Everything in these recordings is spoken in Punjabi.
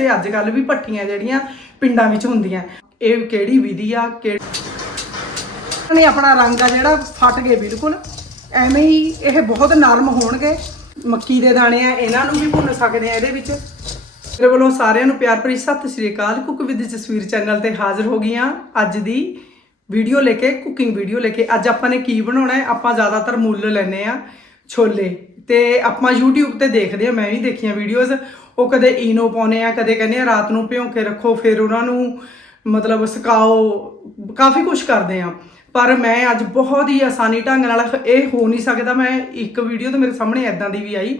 ਵੈਸੇ ਅੱਜ ਕੱਲ ਵੀ ਭੱਠੀਆਂ ਜਿਹੜੀਆਂ ਪਿੰਡਾਂ ਵਿੱਚ ਹੁੰਦੀਆਂ। ਇਹ ਕਿਹੜੀ ਵਿਧੀ ਆ, ਕਿਹੜੀ ਨੇ ਆਪਣਾ ਰੰਗ ਆ ਜਿਹੜਾ ਫਟ ਗਏ ਬਿਲਕੁਲ। ਐਵੇਂ ਹੀ ਇਹ ਬਹੁਤ ਨਰਮ ਹੋਣਗੇ। ਮੱਕੀ ਦੇ ਦਾਣੇ ਆ, ਇਹਨਾਂ ਨੂੰ ਵੀ ਭੁੰਨ ਸਕਦੇ ਆ ਇਹਦੇ ਵਿੱਚ। ਮੇਰੇ ਵੱਲੋਂ ਸਾਰਿਆਂ ਨੂੰ ਪਿਆਰ ਭਰੀ ਸਤਿ ਸ਼੍ਰੀ ਅਕਾਲ। ਕੁੱਕ ਵਿਦ ਜਸਵੀਰ ਚੈਨਲ ਤੇ ਹਾਜ਼ਰ ਹੋ ਗਈਆਂ ਅੱਜ ਦੀ ਵੀਡੀਓ ਲੈ ਕੇ, ਕੁਕਿੰਗ ਵੀਡੀਓ ਲੈ ਕੇ। ਅੱਜ ਆਪਾਂ ਨੇ ਕੀ ਬਣਾਉਣਾ ਹੈ? ਆਪਾਂ ਜ਼ਿਆਦਾਤਰ ਮੁੱਲ ਲੈਨੇ ਆ ਛੋਲੇ। ਤੇ ਆਪਾਂ YouTube ਤੇ ਦੇਖਦੇ ਆ ਮੈਂ ਵੀ ਦੇਖੀਆਂ ਵੀਡੀਓਜ਼ ਉਹ ਕਦੇ ਈਨੋ ਪਾਉਨੇ ਆ, ਕਦੇ ਕਹਿੰਦੇ ਆ ਰਾਤ ਨੂੰ ਭਿਉਂ ਕੇ ਰੱਖੋ, ਫਿਰ ਉਹਨਾਂ ਨੂੰ ਮਤਲਬ ਸੁਕਾਓ, ਕਾਫੀ ਕੁਝ ਕਰਦੇ ਆ। ਪਰ ਮੈਂ ਅੱਜ ਬਹੁਤ ਹੀ ਆਸਾਨੀ ਢੰਗ ਨਾਲ, ਇਹ ਹੋ ਨਹੀਂ ਸਕਦਾ, ਮੈਂ ਇੱਕ ਵੀਡੀਓ ਤੇ ਮੇਰੇ ਸਾਹਮਣੇ ਐਦਾਂ ਦੀ ਵੀ ਆਈ।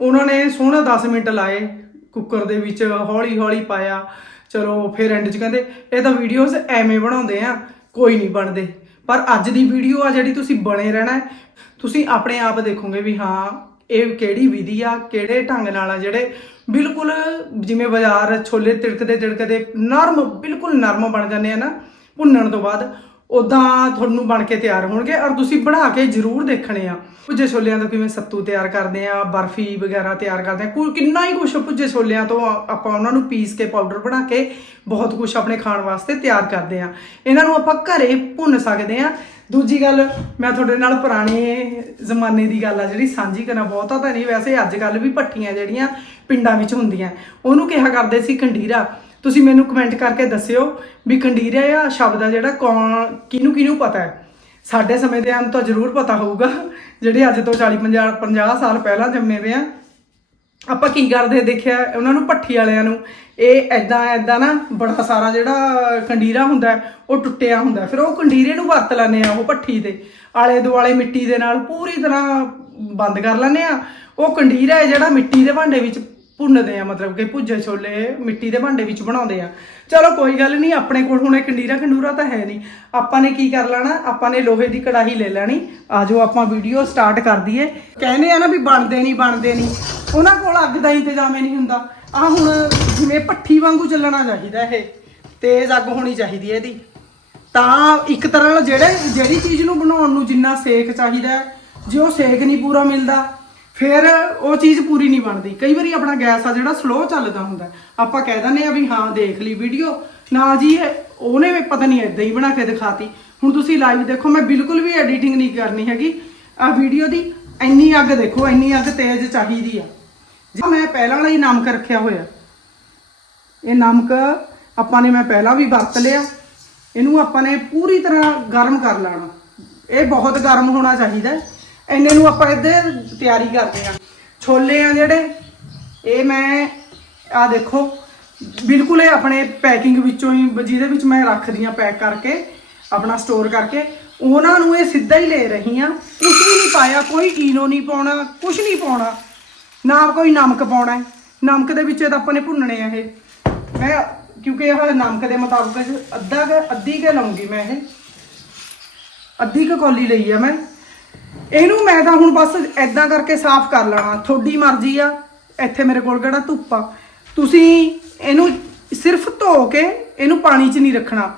ਉਹਨਾਂ ਨੇ ਸੋਹਣਾ 10 ਮਿੰਟ ਲਾਏ ਕੁੱਕਰ ਦੇ ਵਿੱਚ ਹੌਲੀ ਹੌਲੀ ਪਾਇਆ। ਚਲੋ, ਫਿਰ ਐਂਡ 'ਚ ਕਹਿੰਦੇ, ਇਹ ਤਾਂ ਵੀਡੀਓਜ਼ ਐਵੇਂ ਬਣਾਉਂਦੇ ਆ, ਕੋਈ ਨਹੀਂ ਬਣਦੇ। ਪਰ ਅੱਜ ਦੀ ਵੀਡੀਓ ਆ ਜਿਹੜੀ ਤੁਸੀਂ ਬਣੇ ਰਹਿਣਾ ਤੁਸੀਂ ਆਪਣੇ ਆਪ ਦੇਖੋਗੇ ਵੀ ਹਾਂ, ਇਹ ਕਿਹੜੀ ਵਿਧੀ ਆ, ਕਿਹੜੇ ਢੰਗ ਨਾਲ ਆ ਜਿਹੜੇ ਬਿਲਕੁਲ ਜਿਵੇਂ ਬਾਜ਼ਾਰ, ਛੋਲੇ ਤਿੜਕਦੇ ਤਿੜਕਦੇ ਨਰਮ, ਬਿਲਕੁਲ ਨਰਮ ਬਣ ਜਾਂਦੇ ਆ ਨਾ, ਭੁੰਨਣ ਤੋਂ ਬਾਅਦ। ਉਦਾਂ ਤੁਹਾਨੂੰ ਬਣ ਕੇ ਤਿਆਰ ਹੋਣਗੇ ਔਰ ਤੁਸੀਂ ਬਣਾ ਕੇ ਜ਼ਰੂਰ ਦੇਖਣੇ ਆ। ਭੁੱਜੇ ਛੋਲਿਆਂ ਤੋਂ ਕਿਵੇਂ ਸੱਤੂ ਤਿਆਰ ਕਰਦੇ ਆ, ਬਰਫੀ ਵਗੈਰਾ ਤਿਆਰ ਕਰਦੇ ਆ। ਕੋਈ ਕਿੰਨਾ ਹੀ ਕੁਝ ਭੁੱਜੇ ਛੋਲਿਆਂ ਤੋਂ ਆਪਾਂ ਉਹਨਾਂ ਨੂੰ ਪੀਸ ਕੇ ਪਾਊਡਰ ਬਣਾ ਕੇ ਬਹੁਤ ਕੁਝ ਆਪਣੇ ਖਾਣ ਵਾਸਤੇ ਤਿਆਰ ਕਰਦੇ ਆ। ਇਹਨਾਂ ਨੂੰ ਆਪਾਂ ਘਰੇ ਭੁੰਨ ਸਕਦੇ ਆ। ਦੂਜੀ ਗੱਲ, ਮੈਂ ਤੁਹਾਡੇ ਨਾਲ ਪੁਰਾਣੇ ਜ਼ਮਾਨੇ ਦੀ ਗੱਲ ਆ, ਜਿਹੜੀ ਸਾਂਝੀ ਕਰਨਾ ਬਹੁਤਾ ਤਾਂ ਨਹੀਂ। ਵੈਸੇ ਅੱਜ ਕੱਲ ਵੀ ਭੱਠੀਆਂ ਜਿਹੜੀਆਂ ਪਿੰਡਾਂ ਵਿੱਚ ਹੁੰਦੀਆਂ, ਉਹਨੂੰ ਕਿਹਾ ਕਰਦੇ ਸੀ ਕੰਡੀਰਾ ਤੁਸੀਂ ਮੈਨੂੰ ਕਮੈਂਟ ਕਰਕੇ ਦੱਸਿਓ ਵੀ ਕੰਡੀਰਾ ਆ ਸ਼ਬਦ ਆ ਜਿਹੜਾ ਕੌਣ, ਕਿਹਨੂੰ ਕਿਹਨੂੰ ਪਤਾ ਹੈ? ਸਾਡੇ ਸਮੇਂ ਦੇ ਅੰਤ ਤਾਂ ਜ਼ਰੂਰ ਪਤਾ ਹੋਊਗਾ, ਜਿਹੜੇ ਅੱਜ ਤੋਂ 40 50 50 ਸਾਲ ਪਹਿਲਾਂ ਜੰਮੇ ਵੇ ਆ। ਆਪਾਂ ਕੀ ਕਰਦੇ ਦੇਖਿਆ ਉਹਨਾਂ ਨੂੰ ਭੱਠੀ ਵਾਲਿਆਂ ਨੂੰ? ਇਹ ਐਦਾਂ ਐਦਾਂ ਨਾ ਬੜਾ ਸਾਰਾ ਜਿਹੜਾ ਕੰਡੀਰਾ ਹੁੰਦਾ, ਉਹ ਟੁੱਟਿਆ ਹੁੰਦਾ। ਫਿਰ ਉਹ ਕੰਡੀਰੇ ਨੂੰ ਵਰਤ ਲੈਂਦੇ ਆ ਉਹ ਭੱਠੀ ਦੇ ਆਲੇ ਦੁਆਲੇ ਮਿੱਟੀ ਦੇ ਨਾਲ ਪੂਰੀ ਤਰ੍ਹਾਂ ਬੰਦ ਕਰ ਲੈਂਦੇ ਆ। ਉਹ ਕੰਡੀਰਾ ਹੈ ਜਿਹੜਾ ਮਿੱਟੀ ਦੇ ਭਾਂਡੇ ਵਿੱਚ ਭੁੰਨਦੇ ਆ, ਮਤਲਬ ਕਿ ਭੁੱਜੇ ਛੋਲੇ ਮਿੱਟੀ ਦੇ ਭਾਂਡੇ ਵਿੱਚ ਬਣਾਉਂਦੇ ਆ। ਚਲੋ ਕੋਈ ਗੱਲ ਨਹੀਂ, ਆਪਣੇ ਕੋਲ ਹੁਣ ਇਹ ਕੰਡੀਰਾ ਕੰਡੂਰਾ ਤਾਂ ਹੈ ਨਹੀਂ। ਆਪਾਂ ਨੇ ਕੀ ਕਰ ਲੈਣਾ? ਆਪਾਂ ਨੇ ਲੋਹੇ ਦੀ ਕੜਾਹੀ ਲੈ ਲੈਣੀ। ਆਜੋ ਆਪਾਂ ਵੀਡੀਓ ਸਟਾਰਟ ਕਰ ਦਈਏ। ਕਹਿੰਦੇ ਆ ਨਾ ਵੀ ਬਣਦੇ ਨਹੀਂ ਬਣਦੇ ਨਹੀਂ। ਉਹਨਾਂ ਕੋਲ ਅੱਗ ਦਾ ਇੰਤਜ਼ਾਮ ਹੀ ਨਹੀਂ ਹੁੰਦਾ। ਆ ਹੁਣ ਜਿਵੇਂ ਭੱਠੀ ਵਾਂਗੂ ਚੱਲਣਾ ਚਾਹੀਦਾ ਇਹ। ਤੇਜ਼ ਅੱਗ ਹੋਣੀ ਚਾਹੀਦੀ ਹੈ ਇਹਦੀ। ਤਾਂ ਇੱਕ ਤਰ੍ਹਾਂ ਨਾਲ ਜਿਹੜੇ ਜਿਹੜੀ ਚੀਜ਼ ਨੂੰ ਬਣਾਉਣ ਨੂੰ ਜਿੰਨਾ ਸੇਕ ਚਾਹੀਦਾ ਜੇ ਉਹ ਸੇਕ ਨਹੀਂ ਪੂਰਾ ਮਿਲਦਾ ਫਿਰ ਉਹ ਚੀਜ਼ ਪੂਰੀ ਨਹੀਂ ਬਣਦੀ। ਕਈ ਵਾਰੀ ਆਪਣਾ ਗੈਸ ਆ ਜਿਹੜਾ ਸਲੋ ਚੱਲਦਾ ਹੁੰਦਾ। ਆਪਾਂ ਕਹਿ ਦਿੰਦੇ ਆ ਵੀ ਹਾਂ, ਦੇਖ ਲਈ ਵੀਡੀਓ ਨਾ ਜੀ, ਇਹ- ਉਹਨੇ ਵੀ ਪਤਾ ਨਹੀਂ ਇਦਾਂ ਹੀ ਬਣਾ ਕੇ ਦਿਖਾਤੀ। ਹੁਣ ਤੁਸੀਂ ਲਾਈਵ ਦੇਖੋ, ਮੈਂ ਬਿਲਕੁਲ ਵੀ ਐਡੀਟਿੰਗ ਨਹੀਂ ਕਰਨੀ ਹੈਗੀ। ਆ ਵੀਡੀਓ ਦੀ ਇੰਨੀ ਅੱਗ ਦੇਖੋ, ਇੰਨੀ ਅੱਗ ਤੇਜ਼ ਚਾਹੀਦੀ ਆ। ਜੀ ਮੈਂ ਪਹਿਲਾਂ ਵਾਲਾ ਹੀ ਨਮਕ ਰੱਖਿਆ ਹੋਇਆ। ਇਹ ਨਮਕ ਆਪਾਂ ਨੇ ਮੈਂ ਪਹਿਲਾਂ ਵੀ ਵਰਤ ਲਿਆ। ਇਹਨੂੰ ਆਪਾਂ ਨੇ ਪੂਰੀ ਤਰ੍ਹਾਂ ਗਰਮ ਕਰ ਲੈਣਾ। ਇਹ ਬਹੁਤ ਗਰਮ ਹੋਣਾ ਚਾਹੀਦਾ ਹੈ। ਇੰਨੇ ਨੂੰ ਆਪਾਂ ਇੱਧਰ ਤਿਆਰੀ ਕਰਦੇ ਆ ਛੋਲੇ ਆ ਜਿਹੜੇ, ਇਹ ਮੈਂ ਆ ਦੇਖੋ, ਬਿਲਕੁਲ ਇਹ ਆਪਣੇ ਪੈਕਿੰਗ ਵਿੱਚੋਂ ਹੀ, ਜਿਹਦੇ ਵਿੱਚ ਮੈਂ ਰੱਖਦੀ ਆ ਪੈਕ ਕਰਕੇ, ਆਪਣਾ ਸਟੋਰ ਕਰਕੇ, ਉਹਨਾਂ ਨੂੰ ਇਹ ਸਿੱਧਾ ਹੀ ਲੈ ਰਹੀ ਆ ਕੁਝ ਵੀ ਨਹੀਂ ਪਾਇਆ, ਕੋਈ ਈਨੋ ਨਹੀਂ ਪਾਉਣਾ ਕੁਝ ਨਹੀਂ ਪਾਉਣਾ। ਨਾ ਕੋਈ ਨਮਕ ਪਾਉਣਾ ਹੈ। ਨਮਕ ਦੇ ਵਿੱਚ ਤਾਂ ਆਪਾਂ ਨੇ ਭੁੰਨਣੇ ਆ ਇਹ। ਮੈਂ, ਕਿਉਂਕਿ ਇਹ ਨਮਕ ਦੇ ਮੁਤਾਬਕ ਅੱਧਾ ਕੁ, ਅੱਧੀ ਕੇ ਲਾਉਂਗੀ ਮੈਂ ਇਹ। ਅੱਧੀ ਕੁ ਕੌਲੀ ਲਈ ਆ ਮੈਂ। ਇਹਨੂੰ ਮੈਂ ਤਾਂ ਹੁਣ ਬਸ ਐਦਾਂ ਕਰਕੇ ਸਾਫ਼ ਕਰ ਲੈਣਾ। ਤੁਹਾਡੀ ਮਰਜ਼ੀ ਆ। ਇੱਥੇ ਮੇਰੇ ਕੋਲ ਕਿਹੜਾ ਧੁੱਪ ਆ। ਤੁਸੀਂ ਇਹਨੂੰ ਸਿਰਫ ਧੋ ਕੇ ਇਹਨੂੰ ਪਾਣੀ 'ਚ ਨਹੀਂ ਰੱਖਣਾ।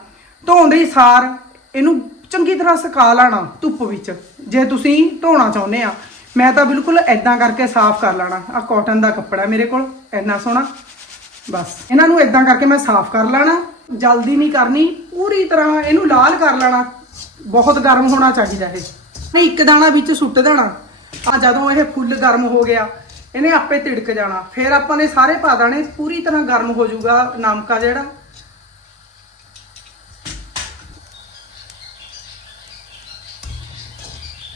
ਧੋਂਦੇ ਹੀ ਸਾਰ ਇਹਨੂੰ ਚੰਗੀ ਤਰ੍ਹਾਂ ਸੁਕਾ ਲੈਣਾ ਧੁੱਪ ਵਿੱਚ, ਜੇ ਤੁਸੀਂ ਧੋਣਾ ਚਾਹੁੰਦੇ ਆ। ਮੈਂ ਤਾਂ ਬਿਲਕੁਲ ਐਦਾਂ ਕਰਕੇ ਸਾਫ਼ ਕਰ ਲੈਣਾ। ਆ ਕਾਟਨ ਦਾ ਕੱਪੜਾ ਮੇਰੇ ਕੋਲ, ਇੰਨਾ ਸੋਹਣਾ। ਬਸ। ਇਹਨਾਂ ਨੂੰ ਇਦਾਂ ਕਰਕੇ ਮੈਂ ਸਾਫ਼ ਕਰ ਲੈਣਾ। ਜਲਦੀ ਨਹੀਂ ਕਰਨੀ। ਪੂਰੀ ਤਰ੍ਹਾਂ ਇਹਨੂੰ ਲਾਲ ਕਰ ਲੈਣਾ। ਬਹੁਤ ਗਰਮ ਹੋਣਾ ਚਾਹੀਦਾ ਇਹ। ਨਹੀਂ, ਇੱਕ ਦਾਣਾ ਵਿੱਚ ਸੁੱਟ ਦੇਣਾ। ਆ ਜਦੋਂ ਇਹ ਫੁੱਲ ਗਰਮ ਹੋ ਗਿਆ, ਇਹਨੇ ਆਪੇ ਤਿੜਕ ਜਾਣਾ। ਫਿਰ ਆਪਾਂ ਨੇ ਸਾਰੇ ਪਾ ਦੇਣੇ, ਪੂਰੀ ਤਰ੍ਹਾਂ ਗਰਮ ਹੋ ਜਾਊਗਾ ਨਮਕਾ ਜਿਹੜਾ।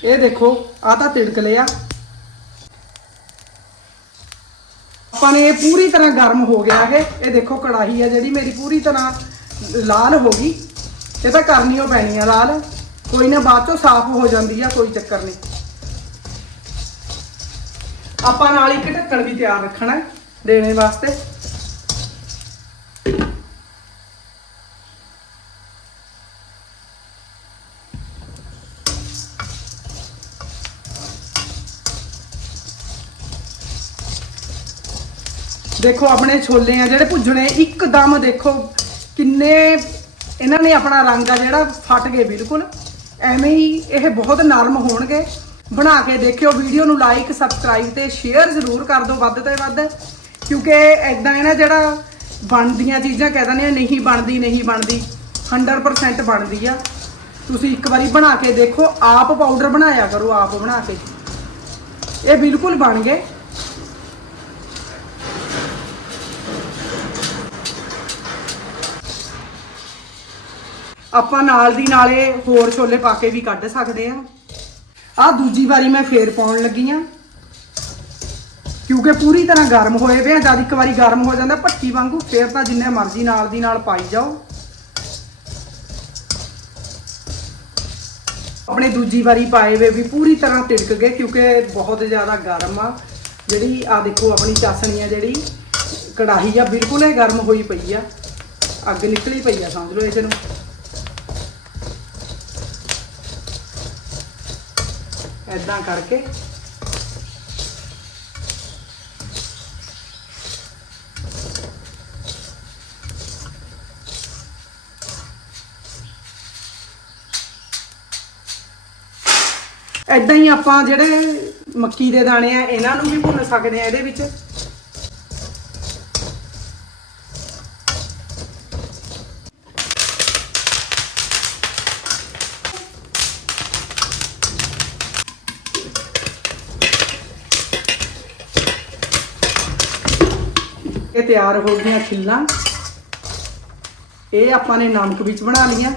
ਇਹ ਦੇਖੋ ਆ ਤਾਂ ਤਿੜਕ ਲਿਆ। ਆਪਾਂ ਨੇ ਇਹ ਪੂਰੀ ਤਰ੍ਹਾਂ ਗਰਮ ਹੋ ਗਿਆ ਇਹ। ਇਹ ਦੇਖੋ ਕੜਾਹੀ ਆ ਜਿਹੜੀ, ਮੇਰੀ ਪੂਰੀ ਤਰ੍ਹਾਂ ਲਾਲ ਹੋ ਗਈ। ਇਹ ਤਾਂ ਕਰਨੀ ਓ ਪੈਣੀ ਆ ਲਾਲ। ਕੋਈ ਨਾ ਬਾਅਦ ਚੋਂ ਸਾਫ਼ ਹੋ ਜਾਂਦੀ ਆ, ਕੋਈ ਚੱਕਰ ਨਹੀਂ। ਆਪਾਂ ਨਾਲ ਇੱਕ ਢੱਕਣ ਵੀ ਤਿਆਰ ਰੱਖਣਾ ਦੇਣੇ ਵਾਸਤੇ। ਦੇਖੋ, ਆਪਣੇ ਛੋਲੇ ਆ, ਜਿਹੜੇ ਭੁੱਜਣੇ, ਇੱਕਦਮ ਦੇਖੋ ਕਿੰਨੇ ਇਹਨਾਂ ਨੇ ਆਪਣਾ ਰੰਗ ਆ ਜਿਹੜਾ ਫਟ ਗਏ, ਬਿਲਕੁਲ। ਐਵੇਂ ਹੀ ਇਹ ਬਹੁਤ ਨਰਮ ਹੋਣਗੇ। ਬਣਾ ਕੇ ਦੇਖਿਓ, ਵੀਡੀਓ ਨੂੰ ਲਾਈਕ ਸਬਸਕ੍ਰਾਈਬ ਤੇ ਸ਼ੇਅਰ ਜ਼ਰੂਰ ਕਰ ਦਿਓ ਵੱਧ ਤੋਂ ਵੱਧ। ਕਿਉਂਕਿ ਐਦਾਂ ਹੈ ਨਾ, ਜਿਹੜਾ ਬਣਦੀਆਂ ਚੀਜ਼ਾਂ ਕਹਿ ਦਿੰਦੇ ਆ, ਨਹੀਂ ਬਣਦੀ ਨਹੀਂ ਬਣਦੀ 100% ਬਣਦੀ ਆ। ਤੁਸੀਂ ਇੱਕ ਵਾਰੀ ਬਣਾ ਕੇ ਦੇਖੋ, ਆਪ ਪਾਊਡਰ ਬਣਾਇਆ ਕਰੋ, ਆਪ ਬਣਾ ਕੇ। ਇਹ ਬਿਲਕੁਲ ਬਣ ਗਏ। ਆਪਾਂ ਨਾਲ ਦੀ ਨਾਲੇ ਹੋਰ ਛੋਲੇ ਪਾ ਕੇ ਵੀ ਕੱਢ ਸਕਦੇ ਆ। ਆ ਦੂਜੀ ਵਾਰੀ ਮੈਂ ਫੇਰ ਪਾਉਣ ਲੱਗੀ ਆ। ਕਿਉਂਕਿ ਪੂਰੀ ਤਰ੍ਹਾਂ ਗਰਮ ਹੋਏ ਵੇ ਆ, ਜਦ ਇੱਕ ਵਾਰੀ ਗਰਮ ਹੋ ਜਾਂਦਾ ਭੱਟੀ ਵਾਂਗੂ ਫੇਰ ਤਾਂ ਜਿੰਨੇ ਮਰਜ਼ੀ ਨਾਲ ਦੀ ਨਾਲ ਪਾਈ ਜਾਓ। ਆਪਣੇ ਦੂਜੀ ਵਾਰੀ ਪਾਏ ਵੇ ਵੀ ਪੂਰੀ ਤਰ੍ਹਾਂ ਤਿੜਕ ਗਏ, ਕਿਉਂਕਿ ਬਹੁਤ ਜ਼ਿਆਦਾ ਗਰਮ ਆ। ਜਿਹੜੀ ਆ ਦੇਖੋ ਆਪਣੀ ਚਾਸਣੀ ਆ ਜਿਹੜੀ, ਕੜਾਹੀ ਆ, ਬਿਲਕੁਲ ਹੀ ਗਰਮ ਹੋਈ ਪਈ ਆ। ਅੱਗ ਨਿਕਲੀ ਪਈ ਆ, ਸਮਝ ਲਓ ਇਸ ਨੂੰ। ਐਦਾਂ ਕਰਕੇ। ਐਦਾਂ ਹੀ ਆਪਾਂ ਜਿਹੜੇ ਮੱਕੀ ਦੇ ਦਾਣੇ ਆ, ਇਹਨਾਂ ਨੂੰ ਵੀ ਭੁੰਨ ਸਕਦੇ ਆ ਇਹਦੇ ਵਿੱਚ। ਇਹ ਤਿਆਰ ਹੋ ਗਈਆਂ ਖਿੱਲਾਂ। ਇਹ ਆਪਾਂ ਨੇ ਨਮਕ ਵਿੱਚ ਬਣਾ ਲਈਆਂ।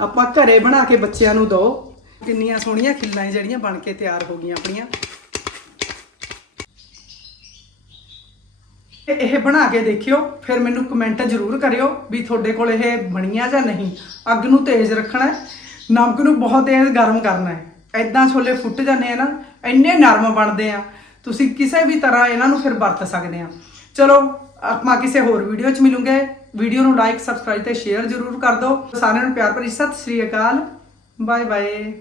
ਆਪਾਂ ਘਰੇ ਬਣਾ ਕੇ ਬੱਚਿਆਂ ਨੂੰ ਦਿਓ ਕਿੰਨੀਆਂ ਸੋਹਣੀਆਂ ਖਿੱਲਾਂ ਏ ਜਿਹੜੀਆਂ ਬਣ ਕੇ ਤਿਆਰ ਹੋ ਗਈਆਂ ਆਪਣੀਆਂ। ਇਹ- ਇਹ ਬਣਾ ਕੇ ਦੇਖਿਓ, ਫਿਰ ਮੈਨੂੰ ਕਮੈਂਟ ਜ਼ਰੂਰ ਕਰਿਓ ਵੀ ਤੁਹਾਡੇ ਕੋਲ ਇਹ ਬਣੀਆਂ ਜਾਂ ਨਹੀਂ। ਅੱਗ ਨੂੰ ਤੇਜ਼ ਰੱਖਣਾ ਨਮਕ ਨੂੰ ਬਹੁਤ ਤੇਜ਼ ਗਰਮ ਕਰਨਾ ਹੈ। ਐਦਾਂ ਛੋਲੇ ਫੁੱਟ ਜਾਂਦੇ ਆ ਨਾ, ਇੰਨੇ ਨਰਮ ਬਣਦੇ ਆ। ਤੁਸੀਂ ਕਿਸੇ ਵੀ ਤਰ੍ਹਾਂ ਇਹਨਾਂ ਨੂੰ ਫਿਰ ਵਰਤ ਸਕਦੇ ਆ। ਚਲੋ, ਆਪਾਂ ਕਿਸੇ ਹੋਰ ਵੀਡੀਓ 'ਚ ਮਿਲੂਗੇ। ਵੀਡੀਓ ਨੂੰ ਲਾਈਕ ਸਬਸਕ੍ਰਾਈਬ ਤੇ ਸ਼ੇਅਰ ਜ਼ਰੂਰ ਕਰ ਦਿਓ। ਸਾਰਿਆਂ ਨੂੰ ਪਿਆਰ ਭਰੀ ਸਤਿ ਸ੍ਰੀ ਅਕਾਲ। Bye bye